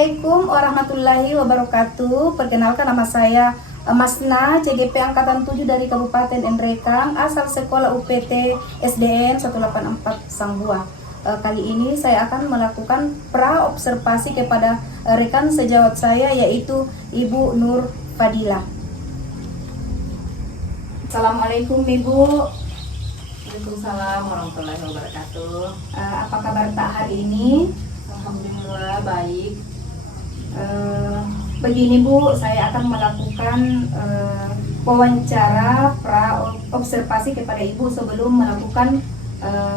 Assalamualaikum warahmatullahi wabarakatuh. Perkenalkan, nama saya Masna, CGP Angkatan 7 dari Kabupaten Nrekang, asal sekolah UPT SDN 184 Sangbua. Kali ini saya akan melakukan pra-observasi kepada rekan sejawat saya, yaitu Ibu Nur Fadila. Assalamualaikum Ibu. Waalaikumsalam warahmatullahi wabarakatuh. Apa kabar Tak hari ini? Alhamdulillah baik. Begini Bu, saya akan melakukan wawancara pra-observasi kepada Ibu sebelum melakukan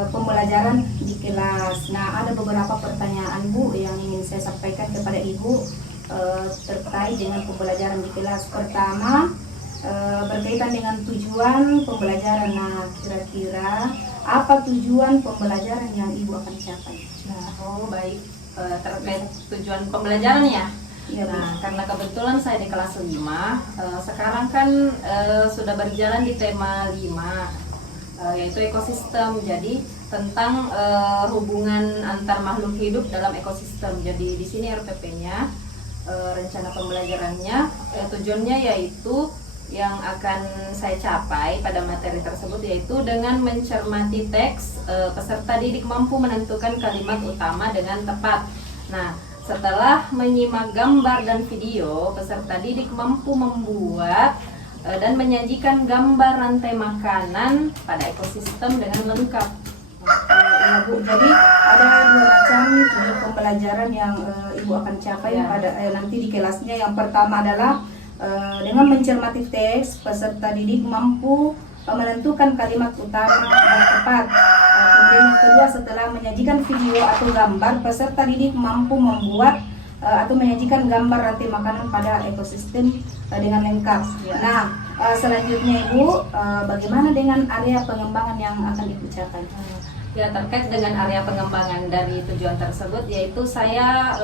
pembelajaran di kelas. Nah, ada beberapa pertanyaan Bu yang ingin saya sampaikan kepada Ibu terkait dengan pembelajaran di kelas. Pertama, berkaitan dengan tujuan pembelajaran. Nah, kira-kira apa tujuan pembelajaran yang Ibu akan capai? Baik. Terkait tujuan pembelajaran ya. Ya, Bu. Nah, karena kebetulan saya di kelas 5, sekarang kan sudah berjalan di tema 5, yaitu ekosistem. Jadi tentang hubungan antar makhluk hidup dalam ekosistem. Jadi di sini RPP-nya, rencana pembelajarannya, tujuannya yaitu yang akan saya capai pada materi tersebut yaitu dengan mencermati teks, peserta didik mampu menentukan kalimat utama dengan tepat. Nah, setelah menyimak gambar dan video, peserta didik mampu membuat dan menyajikan gambar rantai makanan pada ekosistem dengan lengkap. Ya Bu, jadi ada dua macam tujuan pembelajaran yang Ibu akan capai pada nanti di kelasnya. Yang pertama adalah dengan mencermati teks, peserta didik mampu menentukan kalimat utama dan tepat. Kemudian yang kedua, setelah menyajikan video atau gambar, peserta didik mampu membuat atau menyajikan gambar rantai makanan pada ekosistem dengan lengkap. Nah, selanjutnya Ibu, bagaimana dengan area pengembangan yang akan Ibu capai? Ya, terkait dengan area pengembangan dari tujuan tersebut yaitu saya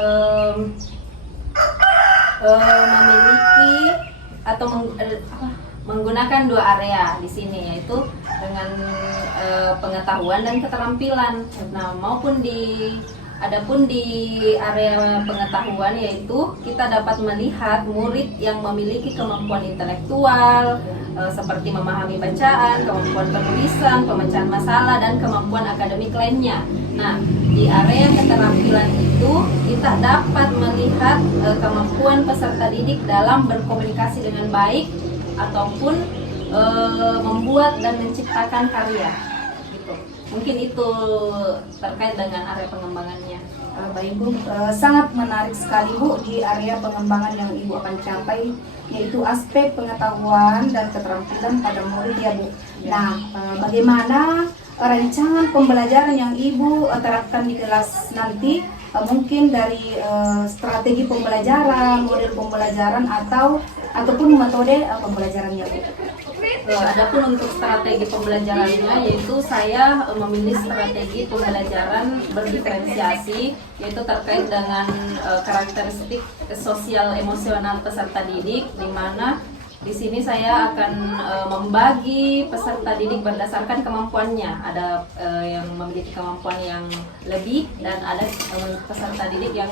memiliki atau menggunakan dua area di sini, yaitu dengan pengetahuan dan keterampilan. Nah, adapun di area pengetahuan yaitu kita dapat melihat murid yang memiliki kemampuan intelektual seperti memahami bacaan, kemampuan penulisan, pemecahan masalah, dan kemampuan akademik lainnya. Nah, di area keterampilan itu kita dapat melihat kemampuan peserta didik dalam berkomunikasi dengan baik ataupun membuat dan menciptakan karya. Gitu. Mungkin itu terkait dengan area pengembangannya. Baik Bu, sangat menarik sekali Bu di area pengembangan yang Ibu akan capai, yaitu aspek pengetahuan dan keterampilan pada murid ya Bu. Nah, bagaimana rancangan pembelajaran yang Ibu terapkan di kelas nanti? Mungkin dari strategi pembelajaran, model pembelajaran ataupun metode pembelajarannya Bu. Adapun untuk strategi pembelajarannya yaitu saya memilih strategi pembelajaran berdiferensiasi, yaitu terkait dengan karakteristik sosial emosional peserta didik, di mana di sini saya akan membagi peserta didik berdasarkan kemampuannya. Ada yang memiliki kemampuan yang lebih dan ada peserta didik yang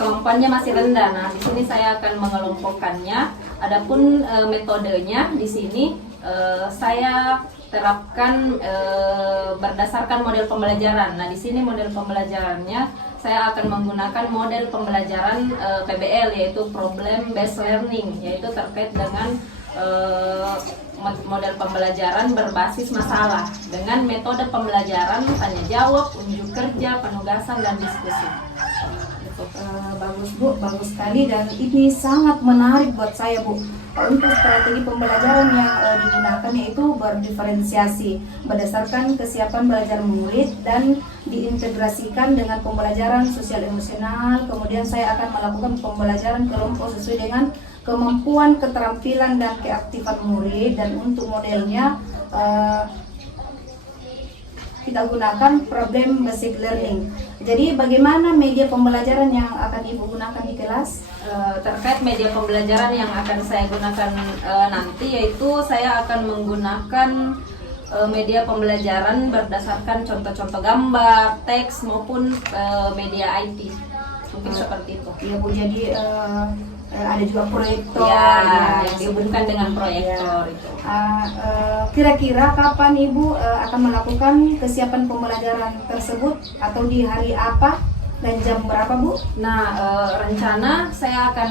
kemampuannya masih rendah. Nah, di sini saya akan mengelompokkannya. Adapun metodenya di sini saya terapkan berdasarkan model pembelajaran. Nah, di sini model pembelajarannya saya akan menggunakan model pembelajaran PBL, yaitu Problem Based Learning, yaitu terkait dengan model pembelajaran berbasis masalah dengan metode pembelajaran tanya jawab, unjuk kerja, penugasan, dan diskusi. Bagus Bu, bagus sekali, dan ini sangat menarik buat saya Bu. Untuk strategi pembelajaran yang digunakan yaitu berdiferensiasi berdasarkan kesiapan belajar murid dan diintegrasikan dengan pembelajaran sosial emosional. Kemudian saya akan melakukan pembelajaran kelompok sesuai dengan kemampuan, keterampilan, dan keaktifan murid. Dan untuk modelnya kita gunakan problem based learning. Jadi bagaimana media pembelajaran yang akan Ibu gunakan di kelas? Terkait media pembelajaran yang akan saya gunakan nanti, yaitu saya akan menggunakan media pembelajaran berdasarkan contoh-contoh gambar, teks maupun media IT. Mungkin seperti itu. Ya Bu, jadi ada juga proyektor Ya, ya, yang dihubungkan dengan proyektor itu. Kira-kira kapan Ibu akan melakukan kesiapan pembelajaran tersebut atau di hari apa dan jam berapa Bu? Nah, rencana saya akan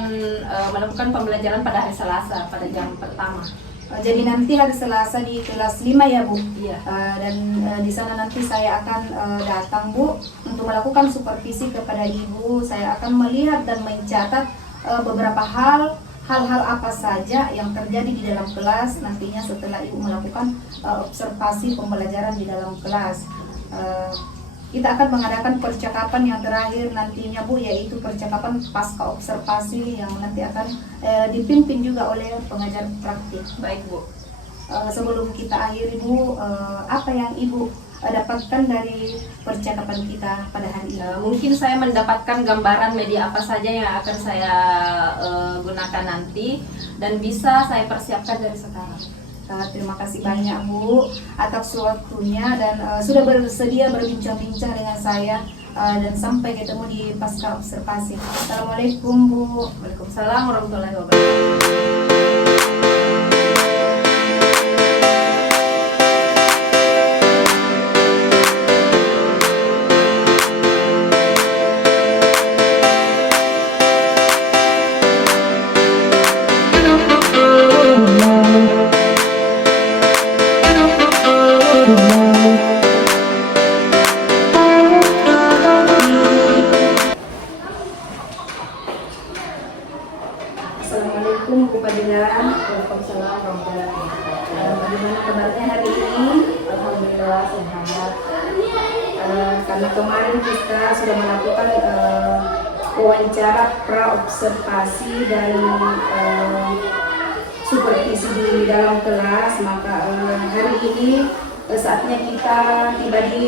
melakukan pembelajaran pada hari Selasa pada jam pertama. Jadi nanti hari Selasa di kelas 5 ya Bu? Iya. Dan di sana nanti saya akan datang Bu untuk melakukan supervisi kepada Ibu. Saya akan melihat dan mencatat beberapa hal-hal apa saja yang terjadi di dalam kelas nantinya setelah Ibu melakukan observasi pembelajaran di dalam kelas. Kita akan mengadakan percakapan yang terakhir nantinya Bu, yaitu percakapan pasca observasi yang nanti akan dipimpin juga oleh pengajar praktik. Baik Bu. Sebelum kita akhiri Bu, apa yang Ibu dapatkan dari percakapan kita pada hari ini? Mungkin saya mendapatkan gambaran media apa saja yang akan saya gunakan nanti dan bisa saya persiapkan dari sekarang. Terima kasih banyak Bu atas waktunya dan sudah bersedia berbincang-bincang dengan saya dan sampai ketemu di pasca observasi. Assalamualaikum Bu. Waalaikumsalam warahmatullahi wabarakatuh. Assalamualaikum Bu Fadila. Waalaikumsalam warahmatullahi wabarakatuh. Bagaimana kabarnya hari ini? Alhamdulillah sehat. Karena kemarin kita sudah melakukan wawancara pra-observasi dan supervisi di dalam kelas, maka hari ini saatnya kita tiba di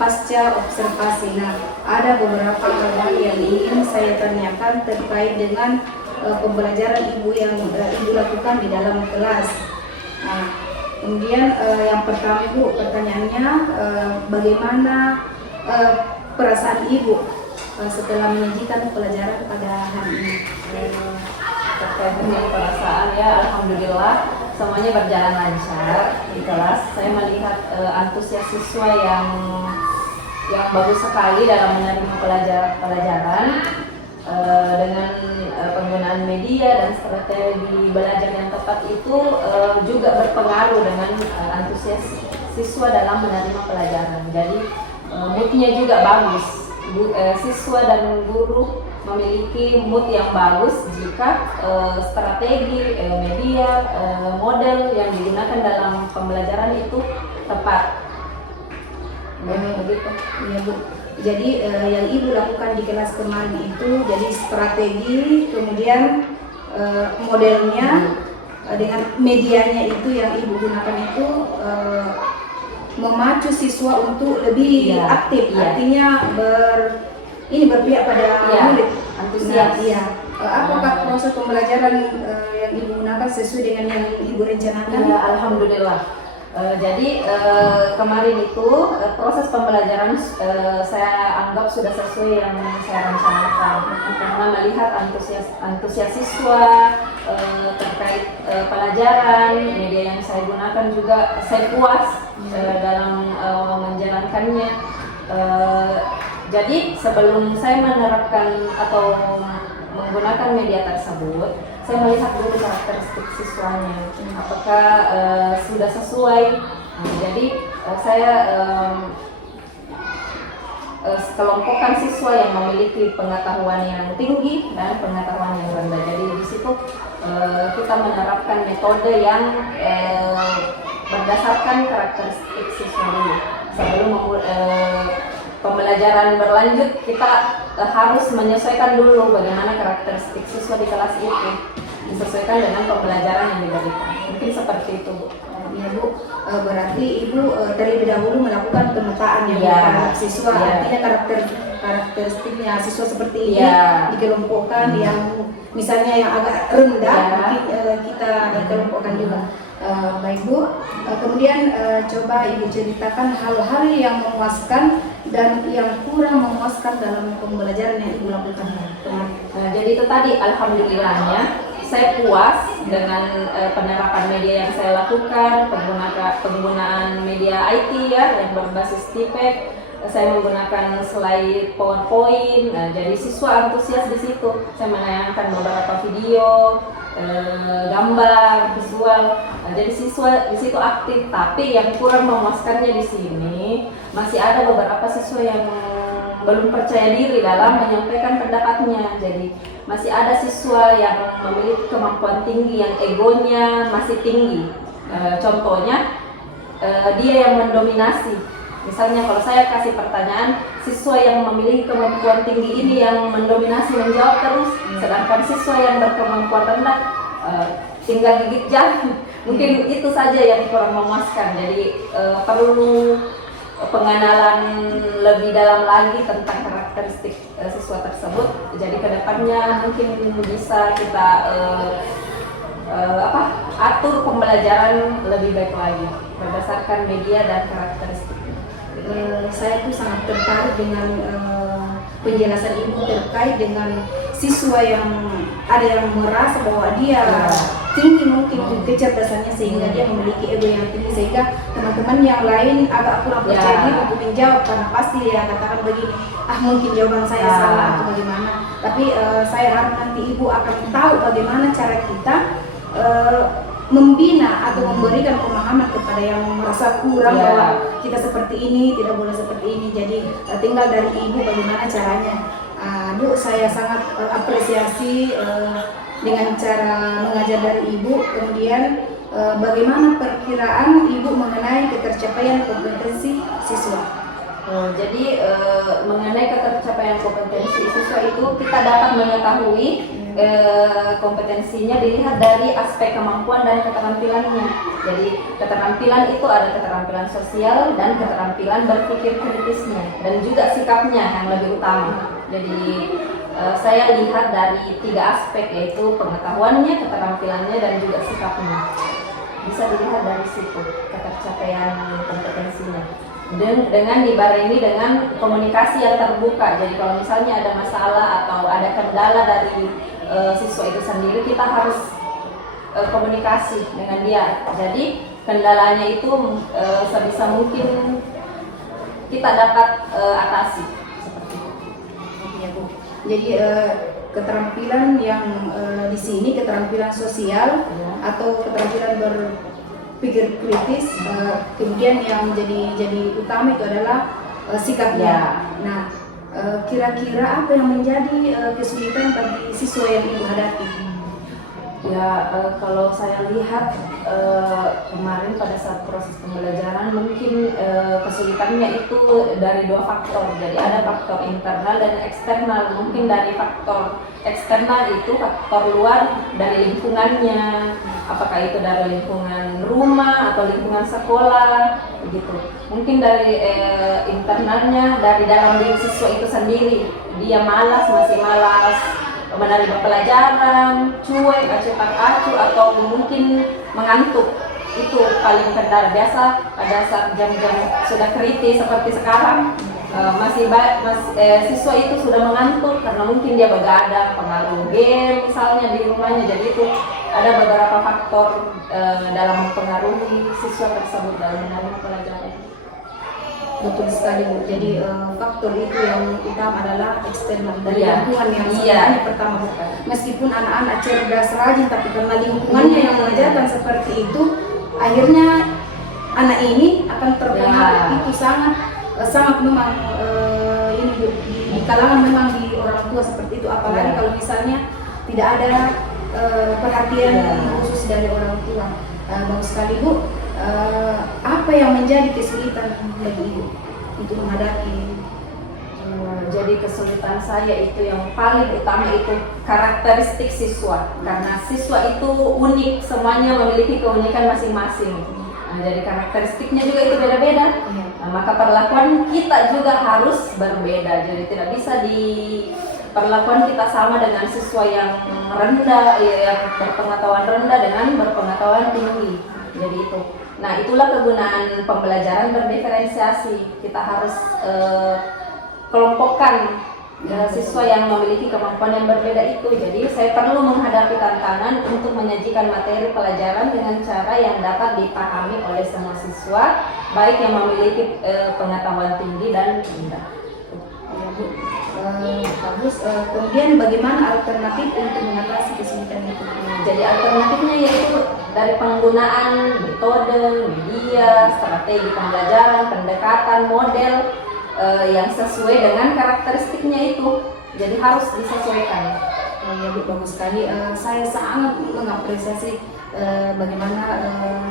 pasca observasi. Nah, ada beberapa hal yang ingin saya tanyakan terkait dengan pembelajaran Ibu yang Ibu lakukan di dalam kelas. Nah, kemudian yang pertama Bu, pertanyaannya bagaimana perasaan Ibu setelah menyajikan pelajaran pada hari ini? Terkait dengan perasaan ya, alhamdulillah semuanya berjalan lancar di kelas. Saya melihat antusias siswa yang bagus sekali dalam menerima pelajaran dengan penggunaan media dan strategi belajar yang tepat itu juga berpengaruh dengan antusias siswa dalam menerima pelajaran. Jadi moodnya juga bagus. Siswa dan guru memiliki mood yang bagus jika strategi media model yang digunakan dalam pembelajaran itu tepat. Begitu. Ya Bu. Jadi yang Ibu lakukan di kelas kemarin itu jadi strategi, kemudian modelnya dengan medianya itu yang Ibu gunakan itu memacu siswa untuk lebih aktif, artinya berpihak pada murid, antusias. Apakah proses pembelajaran yang Ibu gunakan sesuai dengan yang Ibu rencanakan? Ya, alhamdulillah. Jadi kemarin itu proses pembelajaran saya anggap sudah sesuai yang saya rencanakan karena melihat antusias siswa terkait pelajaran, media yang saya gunakan juga saya puas dalam menjalankannya. Jadi sebelum saya menerapkan atau menggunakan media tersebut, saya melihat dulu karakteristik siswanya, apakah sudah sesuai. Jadi saya kelompokkan siswa yang memiliki pengetahuan yang tinggi dan pengetahuan yang rendah. Jadi di situ kita menerapkan metode yang berdasarkan karakteristik siswa dulu. Sebelum pembelajaran berlanjut, kita harus menyesuaikan dulu bagaimana karakteristik siswa di kelas itu, disesuaikan dengan pembelajaran yang diberikan. Mungkin seperti itu, Bu. Ya Bu, berarti Ibu terlebih dahulu melakukan pemetaan yang terhadap siswa, artinya karakteristiknya siswa seperti ini dikelompokkan, yang misalnya yang agak rendah mungkin kita kelompokkan juga. Baik Bu, kemudian coba Ibu ceritakan hal-hal yang memuaskan dan yang kurang memuaskan dalam pembelajaran yang Ibu lakukan kemarin. Jadi itu tadi, alhamdulillahnya saya puas dengan penerapan media yang saya lakukan, penggunaan media IT ya yang berbasis TPEC. Saya menggunakan slide PowerPoint. Jadi siswa antusias di situ. Saya menayangkan beberapa video, gambar, visual. Jadi siswa di situ aktif. Tapi yang kurang memuaskannya di sini masih ada beberapa siswa yang belum percaya diri dalam menyampaikan pendapatnya. Jadi masih ada siswa yang memiliki kemampuan tinggi, yang egonya masih tinggi. Contohnya dia yang mendominasi. Misalnya kalau saya kasih pertanyaan, siswa yang memiliki kemampuan tinggi ini yang mendominasi menjawab terus, sedangkan siswa yang berkemampuan rendah tinggal gigit jari. Mungkin itu saja yang kurang memuaskan. Jadi perlu pengenalan lebih dalam lagi tentang karakteristik siswa tersebut. Jadi kedepannya mungkin bisa kita atur pembelajaran lebih baik lagi berdasarkan media dan karakteristik. Saya tuh sangat tertarik dengan penjelasan Ibu terkait dengan siswa yang ada yang merasa bahwa dia tinggi mungkin kecerdasannya sehingga dia memiliki ego yang tinggi, sehingga teman-teman yang lain agak kurang percaya diri untuk menjawab karena pasti dia katakan begini, mungkin jawaban saya salah atau bagaimana. Tapi saya harap nanti Ibu akan tahu bagaimana cara kita membina atau memberikan pemahaman kepada yang merasa kurang bahwa kita seperti ini, tidak boleh seperti ini. Jadi tinggal dari Ibu bagaimana caranya. Bu, saya sangat apresiasi dengan cara mengajar dari Ibu. Kemudian bagaimana perkiraan Ibu mengenai ketercapaian kompetensi siswa? Jadi mengenai ketercapaian kompetensi siswa itu kita dapat mengetahui kompetensinya dilihat dari aspek kemampuan dan keterampilannya. Jadi keterampilan itu ada keterampilan sosial dan keterampilan berpikir kritisnya dan juga sikapnya yang lebih utama. Jadi saya lihat dari 3 aspek, yaitu pengetahuannya, keterampilannya dan juga sikapnya. Bisa dilihat dari situ ketercapaian kompetensinya. Dengan dibarengi dengan komunikasi yang terbuka. Jadi kalau misalnya ada masalah atau ada kendala dari siswa itu sendiri, kita harus komunikasi dengan dia. Jadi kendalanya itu sebisa mungkin kita dapat atasi seperti itu. Ya, Bu. Jadi keterampilan yang di sini keterampilan sosial atau keterampilan berpikir kritis, kemudian yang jadi utama itu adalah sikapnya. Nah, kira-kira apa yang menjadi kesulitan bagi siswa yang Ibu hadapi? Ya, kalau saya lihat kemarin pada saat proses pembelajaran mungkin kesulitannya itu dari 2 faktor. Jadi ada faktor internal dan eksternal. Mungkin dari faktor eksternal itu faktor luar dari lingkungannya, apakah itu dari lingkungan rumah atau lingkungan sekolah, begitu. Mungkin dari internalnya dari dalam diri siswa itu sendiri, dia masih malas menerima pelajaran, cuek, acak-acu, atau mungkin mengantuk. Itu paling kendala. Biasa pada saat jam-jam sudah kritis seperti sekarang, siswa itu sudah mengantuk karena mungkin dia begadang, pengaruh game misalnya di rumahnya. Jadi itu ada beberapa faktor dalam mempengaruhi siswa tersebut dalam menerima pelajaran. Betul sekali, Bu. Jadi faktor itu yang utama adalah eksternal dari lingkungan yang sebenarnya pertama, Bu. Meskipun anak-anak cerdas, rajin, tapi karena lingkungannya yang mengajarkan seperti itu, akhirnya anak ini akan terpengaruh. Itu sangat memang ini, Bu, di kalangan memang di orang tua seperti itu. Apalagi kalau misalnya tidak ada perhatian khusus dari orang tua. Bagus sekali, Bu. Apa yang menjadi kesulitan bagi Ibu untuk menghadapi? Jadi kesulitan saya itu yang paling utama itu karakteristik siswa, karena siswa itu unik, semuanya memiliki keunikan masing-masing. Jadi karakteristiknya juga itu beda-beda. Maka perlakuan kita juga harus berbeda. Jadi tidak bisa perlakuan kita sama dengan siswa yang rendah, yang berpengetahuan rendah dengan berpengetahuan tinggi. Jadi itu. Nah, itulah kegunaan pembelajaran berdiferensiasi. Kita harus kelompokkan siswa yang memiliki kemampuan yang berbeda itu. Jadi saya perlu menghadapi tantangan untuk menyajikan materi pelajaran dengan cara yang dapat dipahami oleh semua siswa, baik yang memiliki pengetahuan tinggi dan rendah. Ya, Bu. Bagus. Kemudian bagaimana alternatif untuk mengatasi kesulitan itu? Jadi alternatifnya yaitu dari penggunaan metode, media, strategi pembelajaran, pendekatan, model yang sesuai dengan karakteristiknya itu. Jadi harus disesuaikan. Ya, Bu, bagus sekali. Saya sangat mengapresiasi bagaimana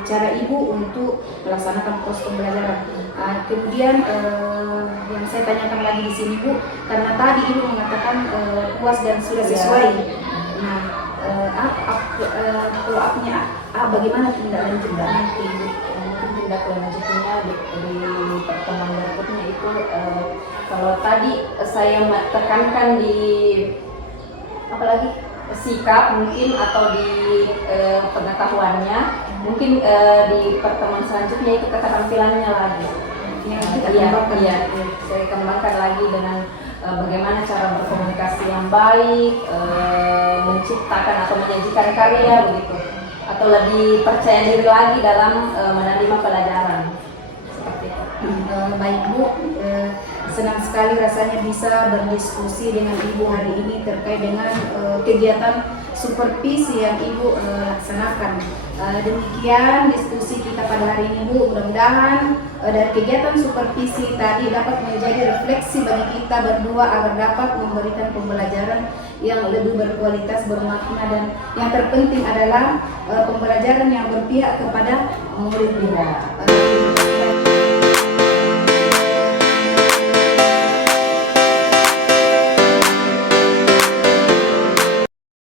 cara Ibu untuk melaksanakan proses pembelajaran. Kemudian yang saya tanyakan lagi di sini, Bu, karena tadi Ibu mengatakan puas dan sudah sesuai. Nah, follow up-nya bagaimana tindak lanjutnya nanti, Bu? Mungkin tindak lanjutnya di pertemuan berikutnya itu kalau tadi saya tekankan di apalagi sikap mungkin atau di pengetahuannya, mungkin di pertemuan selanjutnya itu keterampilannya lagi. Iya, saya kembangkan lagi dengan bagaimana cara berkomunikasi yang baik, menciptakan atau menyajikan karya begitu, atau lebih percaya diri lagi dalam menerima pelajaran. Seperti itu. Baik, Bu, senang sekali rasanya bisa berdiskusi dengan Ibu hari ini terkait dengan kegiatan supervisi yang Ibu laksanakan. Demikian diskusi kita pada hari ini, Bu. Mudah-mudahan dari kegiatan supervisi tadi dapat menjadi refleksi bagi kita berdua agar dapat memberikan pembelajaran yang lebih berkualitas, bermakna, dan yang terpenting adalah pembelajaran yang berpihak kepada murid. Terima